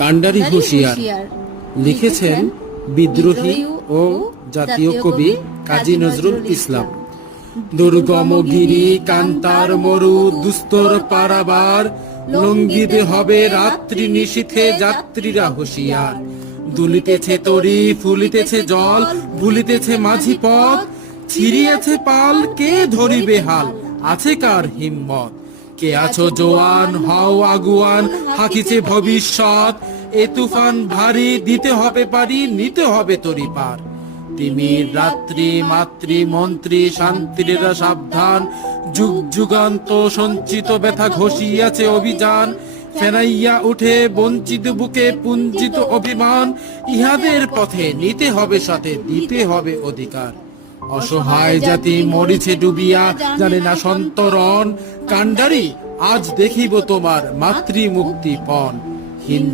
কান্ডারি হুঁশিয়ার লিখেছেন বিদ্রোহী ও জাতীয় কবি কাজী নজরুল ইসলাম। দুর্গম গিরি কান্তার মরু দুস্তর পারাবার, লঙ্ঘিতে হবে রাত্রি নিশীথে যাত্রীরা হুঁশিয়ার। দুলিতেছে তরি ফুলিতেছে জল, ভুলিতেছে মাঝি পথ, ছিড়িয়েছে পাল কে ধরিবে হাল, আছে কার হিম্মত। কে আছো জোয়ান হও আগুয়ান, হাকিছে ভবিষ্যৎ, এ তুফান ভারী দিতে হবে পারি, নিতে হবে তরি পার। তিমির রাত্রি মাতৃ মন্ত্রী শান্তিরা সাবধান, যুগ যুগান্ত সঞ্চিত ব্যথা ঘষিয়াছে অভিযান। ফেনাইয়া উঠে বঞ্চিত বুকে পুঞ্জিত অভিমান, ইহাদের পথে নিতে হবে সাথে দিতে হবে অধিকার। অসহায় জাতি মরিছে ডুবিয়া জানে না সন্তরণ, কান্ডারি আজ দেখিব তোমার মাতৃ মুক্তি পণ। হিন্দু